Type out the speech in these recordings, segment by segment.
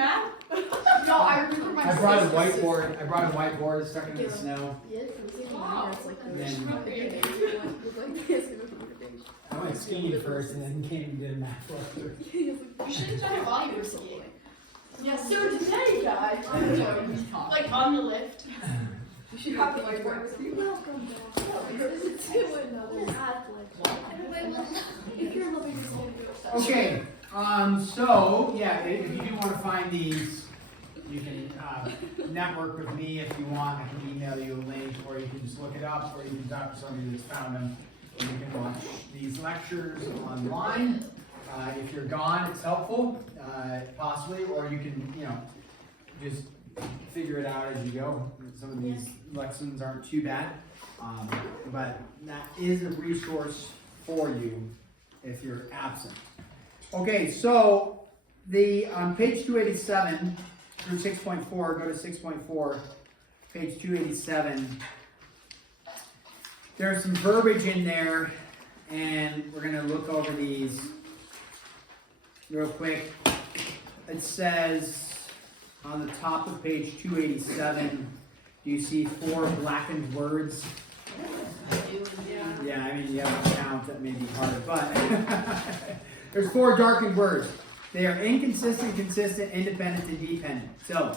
math? No, I remember my I brought a sister's whiteboard, stuck it in the snow. Wow. I went skiing first and then came and did a math lecture. You should have done it while you were skiing. Yeah, so today, guys, Like on the lift. you should have the whiteboard with you. Welcome back. If you're loving this whole video. Okay, so, yeah, if you do want to find these, you can network with me if you want. I can email you a link, or you can just look it up, or you can talk to somebody that's found them. And you can watch these lectures online. If you're gone, it's helpful, possibly, or you can, just figure it out as you go. Some of these lessons aren't too bad, but that is a resource for you if you're absent. Okay, so on page 287 through 6.4, go to 6.4, page 287. There's some verbiage in there, and we're going to look over these real quick. It says on the top of page 287, do you see 4 blackened words? Yeah, I mean, you have to count, that may be hard, but there's 4 darkened words. They are inconsistent, consistent, independent, and dependent. So,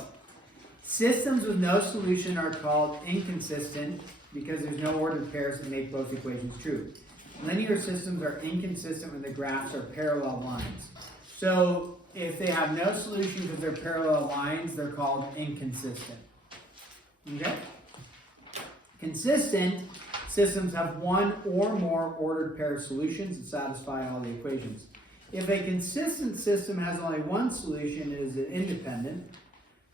systems with no solution are called inconsistent because there's no ordered pairs that make both equations true. Linear systems are inconsistent when the graphs are parallel lines. So, if they have no solution because they're parallel lines, they're called inconsistent. Okay? Consistent systems have one or more ordered pair of solutions that satisfy all the equations. If a consistent system has only one solution, it is independent.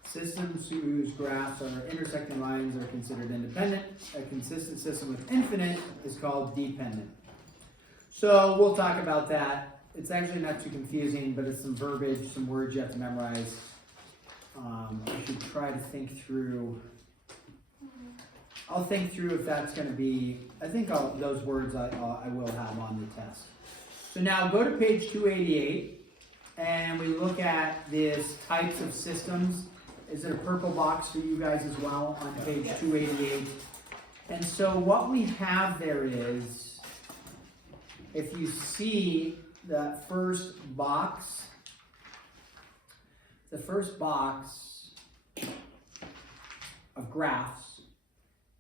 Systems whose graphs are intersecting lines are considered independent. A consistent system with infinite is called dependent. So we'll talk about that. It's actually not too confusing, but it's some verbiage, some words you have to memorize. I should try to think through. I'll think through if that's going to be. I think those words I will have on the test. So now go to page 288, and we look at these types of systems. Is there a purple box for you guys as well on page 288? And so what we have there is, if you see that first box, the first box of graphs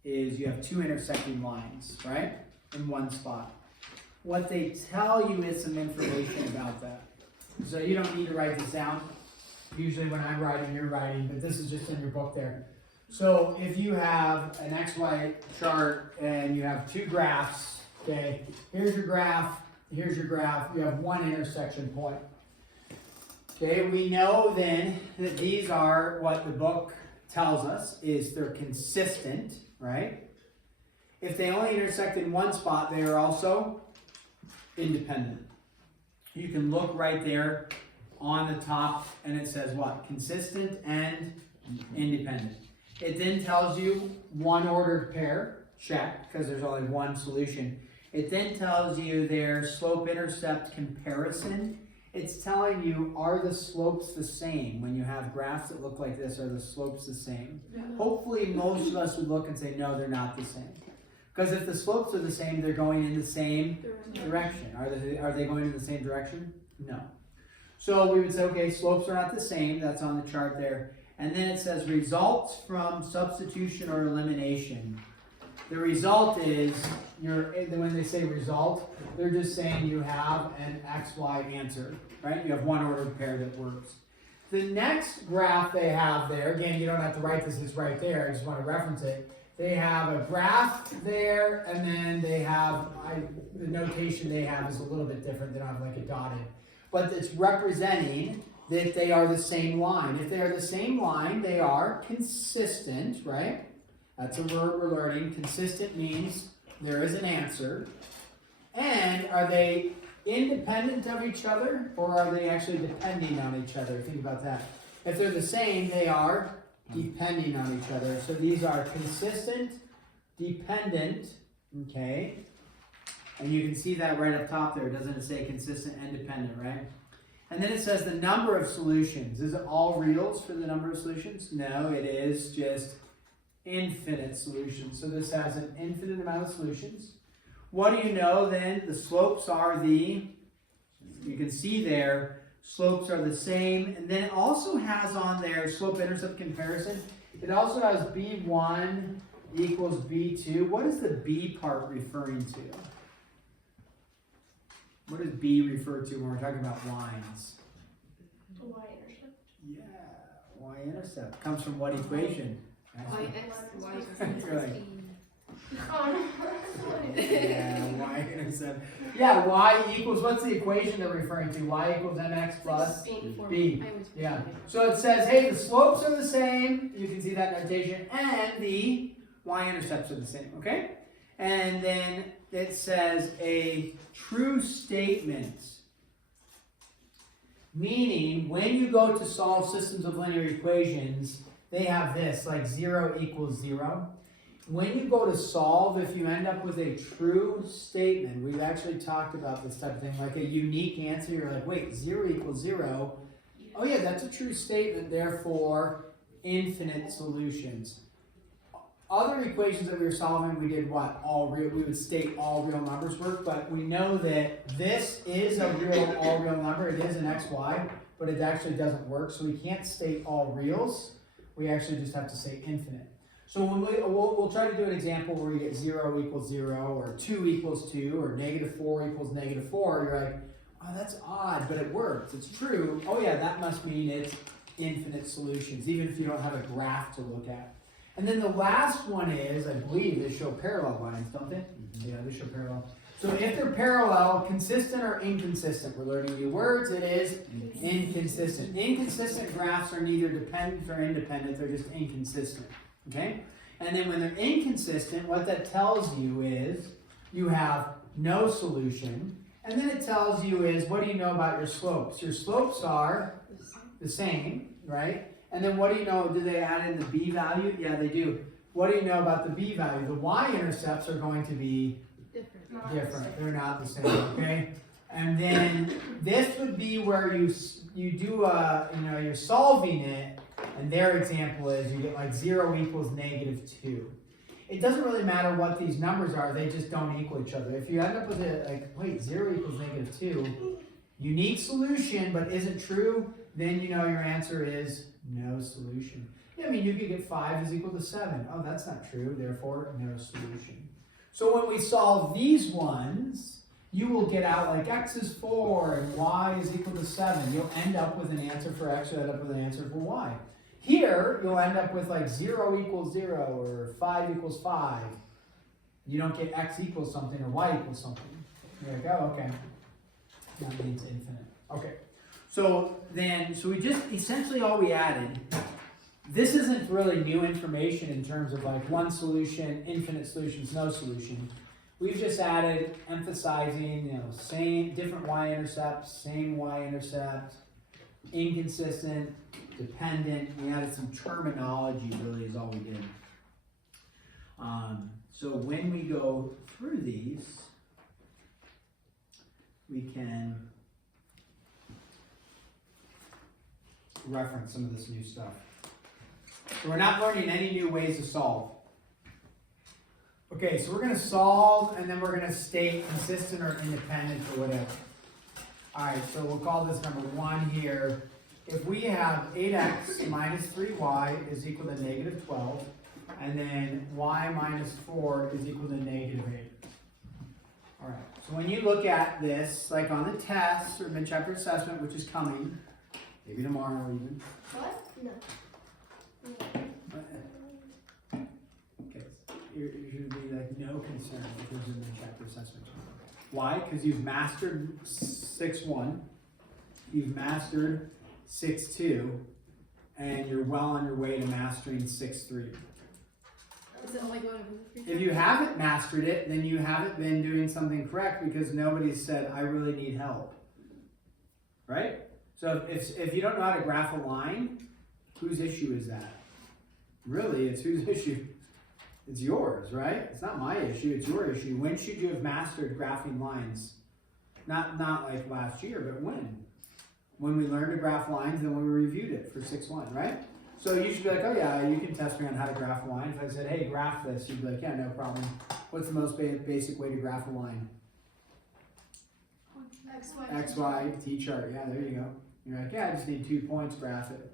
is you have 2 intersecting lines, right, in one spot. What they tell you is some information about that. So you don't need to write this down. Usually when I'm writing, you're writing, but this is just in your book there. So if you have an XY chart and you have 2 graphs, okay, here's your graph, you have one intersection point. Okay, we know then that these are what the book tells us is they're consistent, right? If they only intersect in one spot, they are also independent. You can look right there on the top and it says what? Consistent and independent. It then tells you one ordered pair, check, because there's only one solution. It then tells you their slope-intercept comparison. It's telling you, are the slopes the same? When you have graphs that look like this, are the slopes the same? Yeah. Hopefully most of us would look and say, no, they're not the same. Because if the slopes are the same, they're going in the same direction. Are they going in the same direction? No. So we would say, okay, slopes are not the same. That's on the chart there. And then it says results from substitution or elimination. The result is, when they say result, they're just saying you have an XY answer, right? You have one ordered pair that works. The next graph they have there, again, you don't have to write this, it's right there. I just want to reference it. They have a graph there, and then they have, the notation they have is a little bit different. They don't have like a dotted. But it's representing that they are the same line. If they are the same line, they are consistent, right? That's a word we're learning. Consistent means there is an answer. And are they independent of each other, or are they actually depending on each other? Think about that. If they're the same, they are depending on each other. So these are consistent, dependent, okay? And you can see that right up top there. Doesn't it say consistent and dependent, right? And then it says the number of solutions. Is it all reals for the number of solutions? No, it is just infinite solutions. So this has an infinite amount of solutions. What do you know then? The slopes are you can see there, slopes are the same. And then it also has on there slope-intercept comparison. It also has B1 equals B2. What is the B part referring to? What does B refer to when we're talking about lines? The y-intercept. Yeah, y-intercept. Comes from what equation? You're like, yeah, y-intercept. Yeah, y equals, what's the equation they're referring to? Y equals mx plus b. Yeah. So it says, hey, the slopes are the same. You can see that notation. And the y-intercepts are the same, okay? And then it says a true statement. Meaning, when you go to solve systems of linear equations, they have this, like 0 equals 0. When you go to solve, if you end up with a true statement, we've actually talked about this type of thing, like a unique answer, you're like, wait, 0 equals 0. Oh yeah, that's a true statement, therefore, infinite solutions. Other equations that we were solving, we did what? All real, we would state all real numbers work, but we know that this is a real, all real number. It is an xy, but it actually doesn't work, so we can't state all reals. We actually just have to say infinite. So when we'll try to do an example where you get 0 equals 0, or 2 equals 2, or -4 equals -4, you're like, oh, that's odd, but it works. It's true. Oh yeah, that must mean it's infinite solutions, even if you don't have a graph to look at. And then the last one is, I believe, they show parallel lines, don't they? Mm-hmm. Yeah, they show parallel. So if they're parallel, consistent or inconsistent, we're learning new words, it is inconsistent. Inconsistent graphs are neither dependent or independent, they're just inconsistent, okay? And then when they're inconsistent, what that tells you is you have no solution. And then it tells you is, what do you know about your slopes? Your slopes are the same, right? And then what do you know? Do they add in the b value? Yeah, they do. What do you know about the b value? The y-intercepts are going to be different. They're not the same, okay? And then this would be where you do you're solving it, and their example is you get like 0 equals -2. It doesn't really matter what these numbers are, they just don't equal each other. If you end up with it like, wait, 0 equals -2, unique solution but isn't true, then you know your answer is no solution. Yeah, I mean, you could get 5 is equal to 7. Oh, that's not true, therefore no solution. So when we solve these ones, you will get out like x is 4 and y is equal to 7. You'll end up with an answer for x, you'll end up with an answer for y. Here, you'll end up with like 0 equals 0 or 5 equals 5. You don't get x equals something or y equals something. You're like, oh, okay. That means infinite. Okay. So we just, essentially all we added, this isn't really new information in terms of like one solution, infinite solutions, no solution. We've just added, emphasizing, same, different y-intercepts, same y-intercept, inconsistent, dependent. We added some terminology really is all we did. So when we go through these, we can reference some of this new stuff. So we're not learning any new ways to solve. Okay, so we're going to solve and then we're going to state consistent or independent or whatever. Alright, so we'll call this number 1 here. If we have 8x minus 3y is equal to -12, and then y minus 4 is equal to -8. Alright, so when you look at this, like on the test or mid-chapter assessment, which is coming, maybe tomorrow even. What? No. Okay, you should be like no concern if there's a mid-chapter assessment. Why? Because you've mastered 6.1, you've mastered 6.2, and you're well on your way to mastering 6.3. Is it only going to If you haven't mastered it, then you haven't been doing something correct because nobody's said, I really need help. Right? So if you don't know how to graph a line, whose issue is that? Really, it's whose issue? It's yours, right? It's not my issue, it's your issue. When should you have mastered graphing lines? Not like last year, but when? when we learned to graph lines than when we reviewed it for 6-1, right? So you should be like, oh yeah, you can test me on how to graph a line. If I said, hey, graph this, you'd be like, yeah, no problem. What's the most basic way to graph a line? X, Y, X, Y, T-chart. Yeah, there you go. You're like, yeah, I just need 2 points, graph it.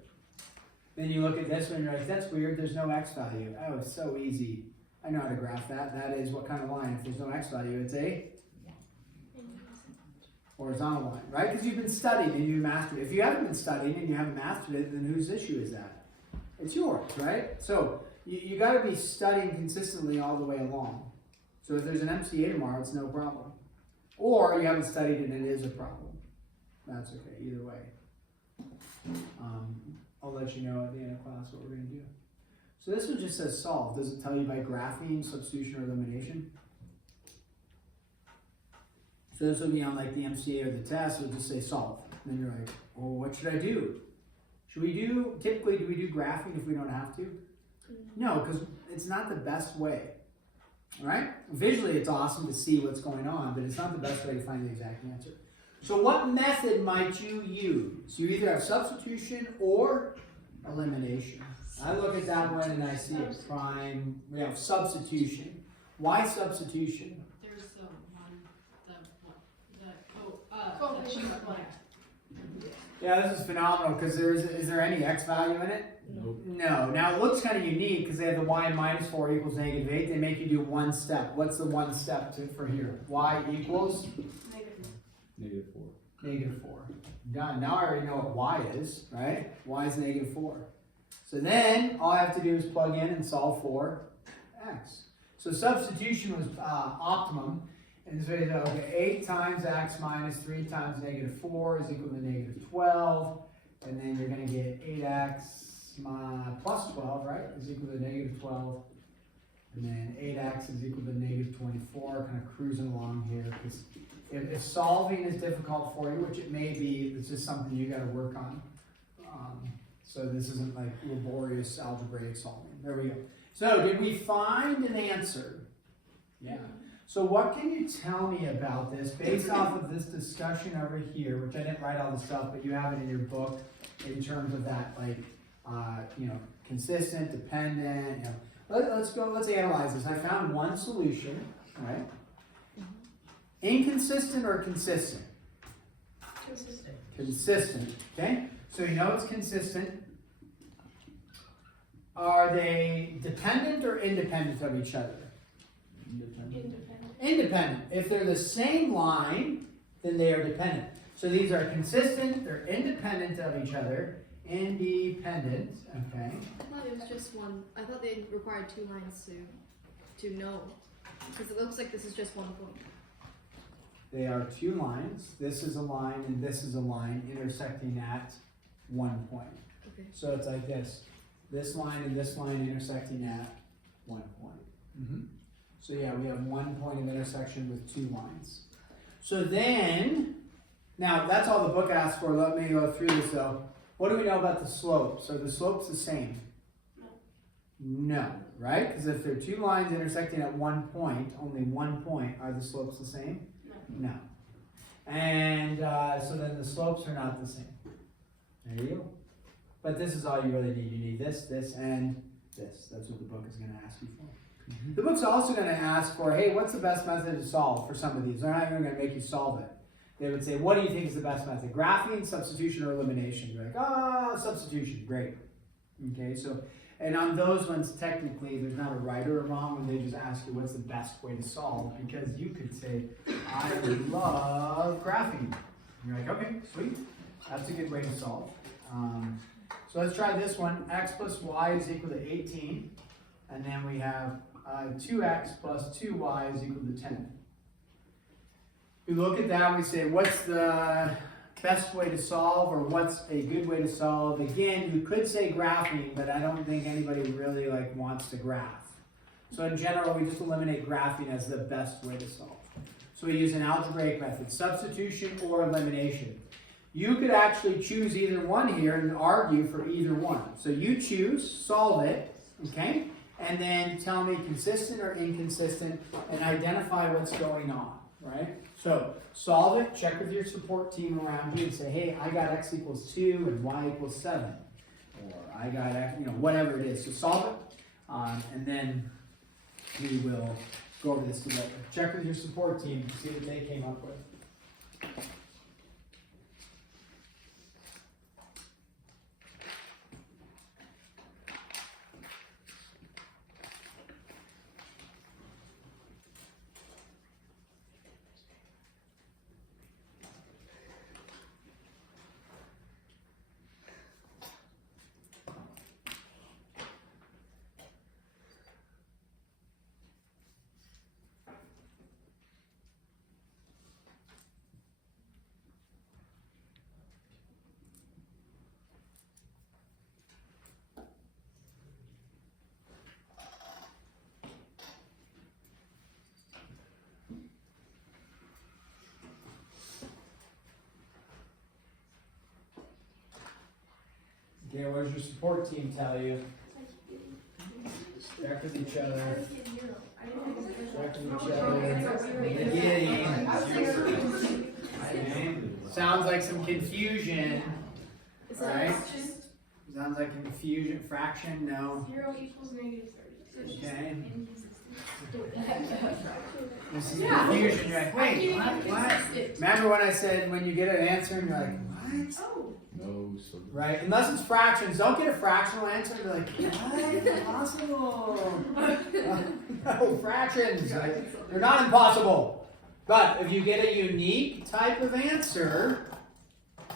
Then you look at this one, you're like, that's weird, there's no X value. Oh, it's so easy. I know how to graph that. That is what kind of line? If there's no X value, it's a horizontal line, right? Because you've been studying and you mastered it. If you haven't been studying and you haven't mastered it, then whose issue is that? It's yours, right? So you got to be studying consistently all the way along. So if there's an MCA tomorrow, it's no problem. Or you haven't studied and it is a problem. That's okay, either way. I'll let you know at the end of class what we're going to do. So this one just says solve. Does it tell you by graphing, substitution, or elimination? So this will be on like the MCA or the test. It'll just say solve. And then you're like, well, what should I do? Typically, do we do graphing if we don't have to? No, because it's not the best way, right? Visually, it's awesome to see what's going on, but it's not the best way to find the exact answer. So what method might you use? You either have substitution or elimination. I look at that one and I see a prime, we have substitution. Why substitution? There's Coefficient of blank. Yeah, this is phenomenal because is there any x value in it? Nope. No. Now it looks kind of unique because they have the y minus 4 equals negative 8. They make you do one step. What's the one step for here? Y equals? Negative 4. Negative 4. Done. Now I already know what y is, right? Y is negative 4. So then all I have to do is plug in and solve for x. So substitution was optimum. And so okay, 8 times x minus 3 times negative 4 is equal to negative 12. And then you're going to get 8x plus 12, right, is equal to negative 12. And then 8x is equal to negative 24, kind of cruising along here. Because if solving is difficult for you, which it may be, it's just something you got to work on. So this isn't like laborious algebraic solving. There we go. So did we find an answer? Yeah. So what can you tell me about this based off of this discussion over here, which I didn't write all the stuff, but you have it in your book in terms of that, like, consistent, dependent, let's analyze this. I found one solution, right? Inconsistent or consistent? Consistent. Consistent, okay? So you know it's consistent. Are they dependent or independent of each other? Independent. Independent. If they're the same line, then they are dependent. So these are consistent, they're independent of each other. Independent, okay? I thought it was just one. I thought they required 2 lines to know. Because it looks like this is just one point. They are 2 lines. This is a line and this is a line intersecting at 1 point. Okay. So it's like this. This line and this line intersecting at 1 point. So yeah, we have 1 point of intersection with 2 lines. So then, now that's all the book asks for. Let me go through this though. What do we know about the slope? So the slope's the same. No, right? Because if there are 2 lines intersecting at 1 point, only 1 point, are the slopes the same? No. And so then the slopes are not the same. There you go. But this is all you really need. You need this, this, and this. That's what the book is going to ask you for. The book's also going to ask for, hey, what's the best method to solve for some of these? They're not even going to make you solve it. They would say, what do you think is the best method? Graphing, substitution, or elimination? You're like, substitution, great. Okay, so, and on those ones, technically, there's not a right or a wrong when they just ask you what's the best way to solve, because you could say, I love graphing. You're like, okay, sweet. That's a good way to solve. So let's try this one. X plus y is equal to 18. And then we have 2x plus 2y is equal to 10. We look at that, we say, what's the best way to solve, or what's a good way to solve? Again, you could say graphing, but I don't think anybody really wants to graph. So in general, we just eliminate graphing as the best way to solve. So we use an algebraic method, substitution or elimination. You could actually choose either one here and argue for either one. So you choose, solve it, okay? And then tell me consistent or inconsistent and identify what's going on. right? So solve it, check with your support team around you and say, hey, I got x equals 2 and y equals 7. Or I got x, whatever it is. So solve it, and then we will go over this together. Check with your support team to see what they came up with. Okay, what does your support team tell you? Check with each other. Check with each other. Beginning. Okay. Sounds like some confusion, right? Sounds like confusion. Fraction, no. 0 equals negative 30. Okay. This is confusion. You're like, wait, what? Remember when I said when you get an answer and you're like, what? Oh. No solution. Right? Unless it's fractions. Don't get a fractional answer. They're like, what? Impossible. No, fractions. Right? They're not impossible. But if you get a unique type of answer,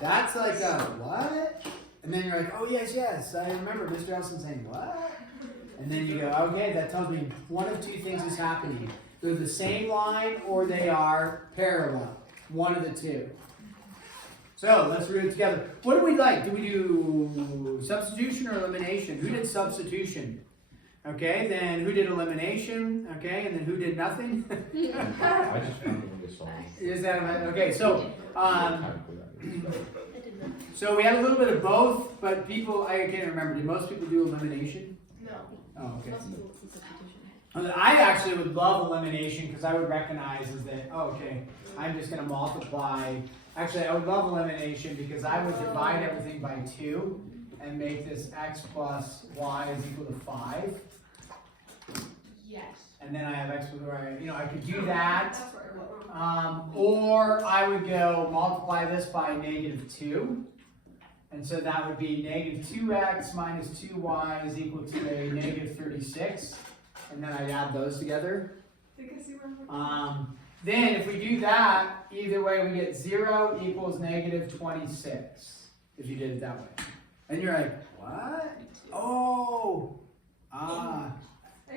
that's like a what? And then you're like, oh, yes, yes. I remember Mr. Elson saying, what? And then you go, okay, that tells me one of two things is happening. They're the same line or they are parallel. One of the two. So let's read it together. What do we like? Do we do substitution or elimination? Who did substitution? Okay, then who did elimination? Okay, and then who did nothing? I just found it really solid. Is that okay? So, so we had a little bit of both, but people, I can't remember. Did most people do elimination? No. Oh, okay. Most people see substitution. I actually would love elimination because I would recognize is that, oh, okay, I'm just going to multiply. Actually, I would love elimination because I would divide everything by 2 and make this x plus y is equal to 5. Yes. And then I have x with y. I could do that. That's where we're Or I would go multiply this by negative 2. And so that would be negative 2x minus 2y is equal to a negative 36. And then I'd add those together. Then if we do that, either way we get 0 equals negative 26. If you did it that way. And you're like, what? Oh,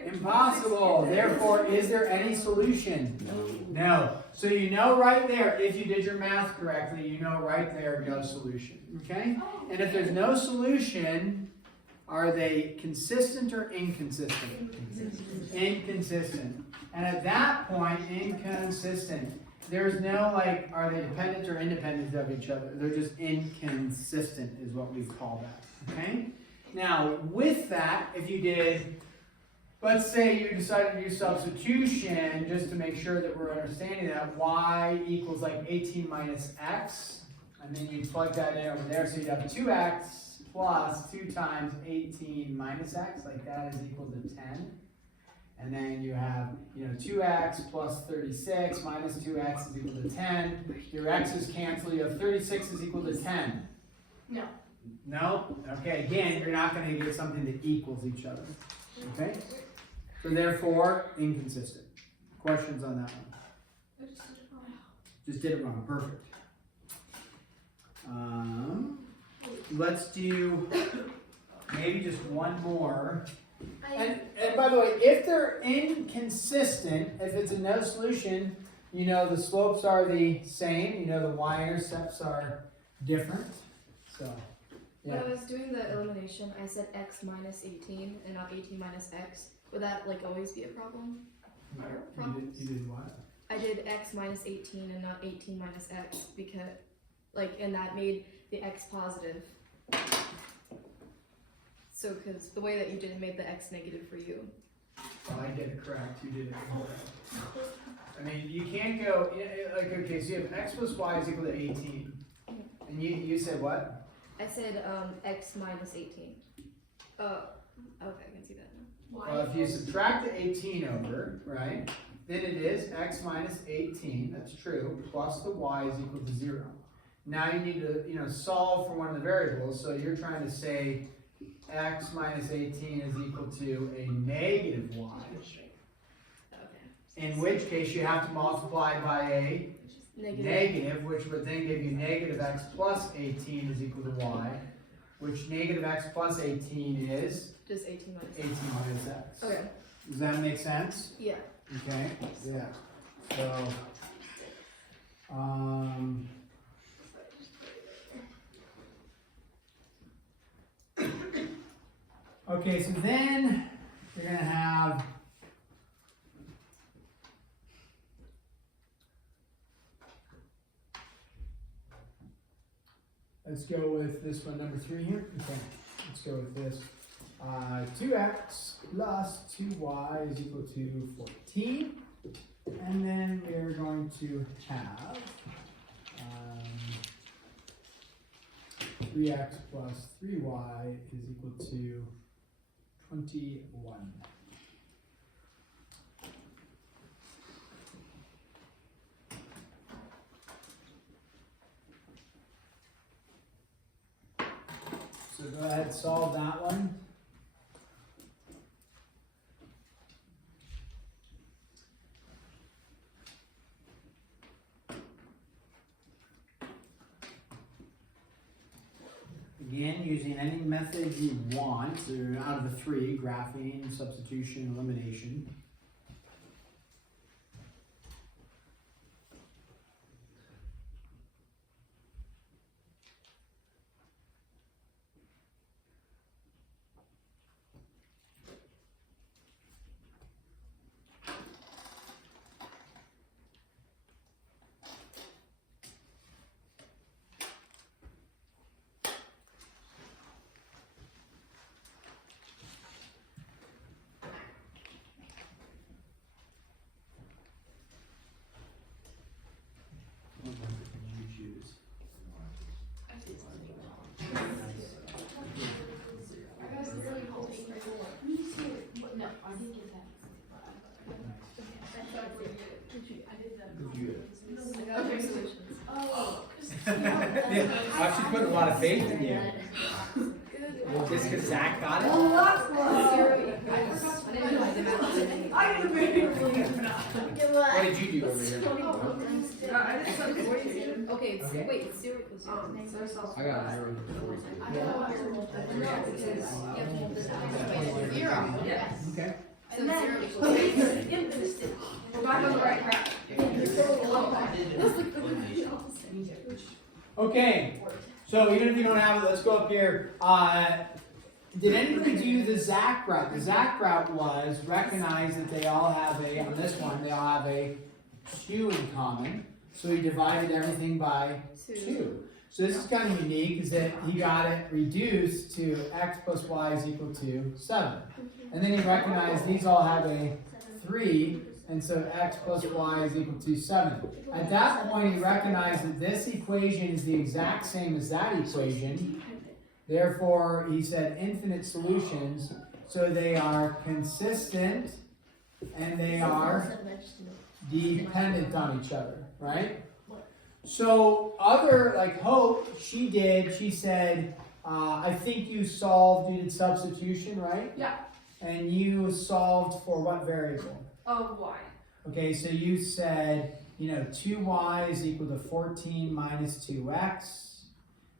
impossible. Therefore, is there any solution? No. So you know right there, if you did your math correctly, you know right there, no solution. Okay? And if there's no solution, are they consistent or inconsistent? Inconsistent. And at that point, inconsistent. There's no like, are they dependent or independent of each other? They're just inconsistent is what we call that. Okay? Now, with that, if you did, let's say you decided to do substitution, just to make sure that we're understanding that, y equals like 18 minus x, and then you plug that in over there, so you'd have 2x plus 2 times 18 minus x, like that is equal to 10. And then you have, 2x plus 36 minus 2x is equal to 10. Your x's cancel, you have 36 is equal to 10. No. No? Okay, again, you're not going to get something that equals each other. Okay? So therefore, inconsistent. Questions on that one? Just did it wrong. Perfect. Let's do maybe just one more. And by the way, if they're inconsistent, if it's a no solution, the slopes are the same. The y-intercepts are different. So, yeah. When I was doing the elimination, I said x minus 18 and not 18 minus x. Would that always be a problem? You did what? I did x minus 18 and not 18 minus x because, and that made the x positive. So, because the way that you did it made the x negative for you. I did it correct, you did it incorrect. I mean, you can't go, like, okay, so you have x plus y is equal to 18. And you said what? I said x minus 18. Okay, I can see that now. Well, if you subtract the 18 over, right, then it is x minus 18, that's true, plus the y is equal to 0. Now you need to, solve for one of the variables, so you're trying to say x minus 18 is equal to a negative y. Okay. In which case you have to multiply by a negative, which would then give you negative x plus 18 is equal to y, which negative x plus 18 is Just 18 minus 18 minus x. Okay. Does that make sense? Yeah. Okay, yeah. So, okay, so then you're gonna have let's go with this one, number 3 here. Okay, let's go with this. 2x plus 2y is equal to 14. And then we're going to have 3x plus 3y is equal to 21. So go ahead and solve that one. Again, using any method you want, so out of the 3, graphing, substitution, elimination. What method did you choose? No, I didn't get that. I got three solutions. Oh. Yeah, she put a lot of faith in you. Well, just because Zach got it? What did you do over here? Okay, wait, it's 0 equals 0. I got 0 before Zero. Yes. Okay. So 0 equals 0. We're back on the right track. Okay, so even if you don't have it, let's go up here. Did anybody do the Zach route? The Zach route was recognize that they all have on this one, they all have a 2 in common. So he divided everything by 2. So this is kind of unique, is that he got it reduced to x plus y is equal to 7. And then he recognized these all have a 3, and so x plus y is equal to 7. At that point, he recognized that this equation is the exact same as that equation. Therefore, he said infinite solutions, so they are consistent and they are dependent on each other, right? So other, like Hope, she said, I think you did substitution, right? Yeah. And you solved for what variable? Oh, why? Okay, so you said, 2y is equal to 14 minus 2x.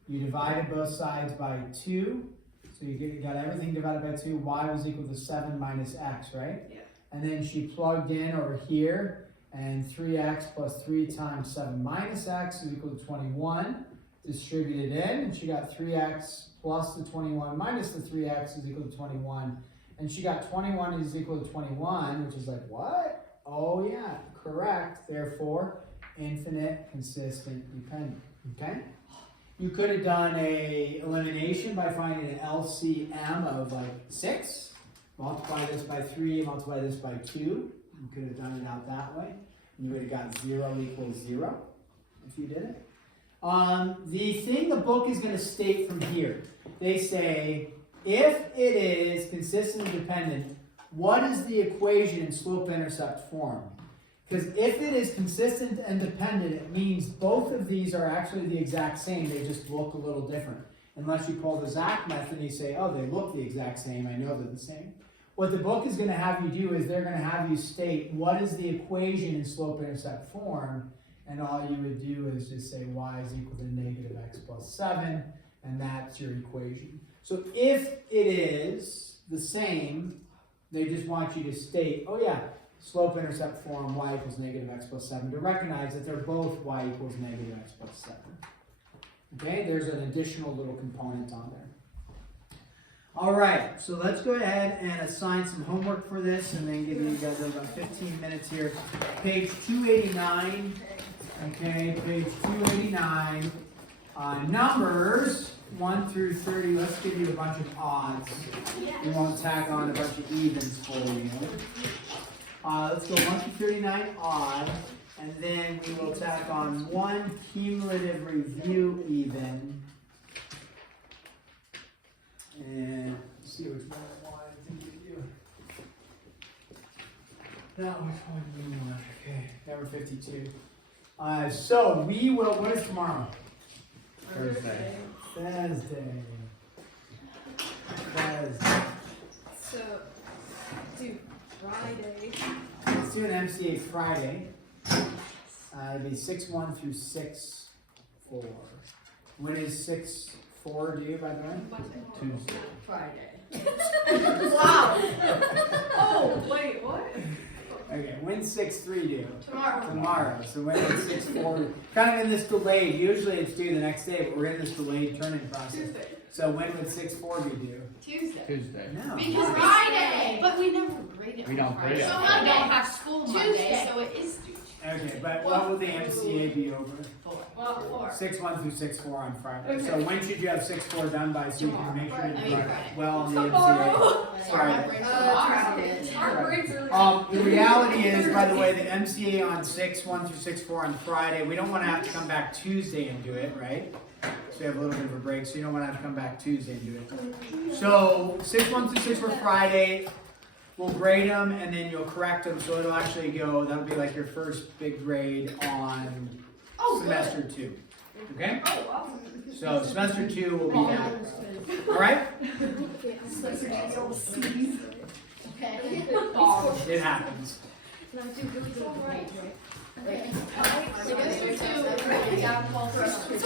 You divided both sides by 2. So you got everything divided by 2. Y was equal to 7 minus x, right? Yeah. And then she plugged in over here, and 3x plus 3 times 7 minus x is equal to 21. Distributed in, and she got 3x plus the 21 minus the 3x is equal to 21. And she got 21 is equal to 21, which is like, what? Oh yeah, correct. Therefore, infinite, consistent, dependent. Okay? You could have done a elimination by finding an LCM of like 6. multiply this by 3, multiply this by 2. You could have done it out that way. You would have got 0 equals 0 if you did it. The thing the book is going to state from here, they say, if it is consistent and dependent, what is the equation in slope-intercept form? Because if it is consistent and dependent, it means both of these are actually the exact same, they just look a little different. Unless you pull the Zach method and you say, oh, they look the exact same, I know they're the same. What the book is going to have you do is they're going to have you state what is the equation in slope-intercept form, and all you would do is just say y is equal to negative x plus 7, and that's your equation. So if it is the same, they just want you to state, oh yeah, slope-intercept form y equals negative x plus 7, to recognize that they're both y equals negative x plus 7. Okay, there's an additional little component on there. All right, so let's go ahead and assign some homework for this and then give you guys about 15 minutes here. Page 289, okay, page 289. Numbers 1 through 30, let's give you a bunch of odds. We won't tack on a bunch of evens for you. Let's go 1 through 39 odd, and then we will tack on 1 cumulative review even. And let's see which one I wanted to give you. No, which one do you want? Okay, number 52. So we will, what is tomorrow? Thursday. Thursday. So, do Friday. Let's do an MCA Friday. It'll be 6-1 through 6-4. When is 6-4 due, by the way? Tuesday. Friday. Wow. Oh, wait, what? Okay, when's 6-3 due? Tomorrow. Tomorrow. So when is 6-4? Kind of in this delayed. Usually it's due the next day, but we're in this delayed turn-in process. Tuesday. So when would 6-4 be due? Tuesday. Tuesday. No. Because Friday. But we never grade it We on don't grade Friday. it So on we Friday. don't have school Monday, Tuesday. so it is due. Okay, but what will the MCA be over? Well, 4. 6-1 through 6-4 on Friday. Okay. So when should you have 6-4 done by so you can make sure Tomorrow. you I do mean, it Friday. well on the MCA? Tomorrow. Friday. Our breaks are. The reality is, by the way, the MCA on 6-1 through 6-4 on Friday, we don't want to have to come back Tuesday and do it, right? So we have a little bit of a break, so you don't want to have to come back Tuesday and do it. So 6-1 through 6-4 Friday, we'll grade them and then you'll correct them, so it'll actually go, that'll be like your first big grade on semester 2. Okay? Oh, awesome. So semester 2 will be that. Alright? Okay. It happens. Now do really good grades, right? Semester 2, yeah, well, first.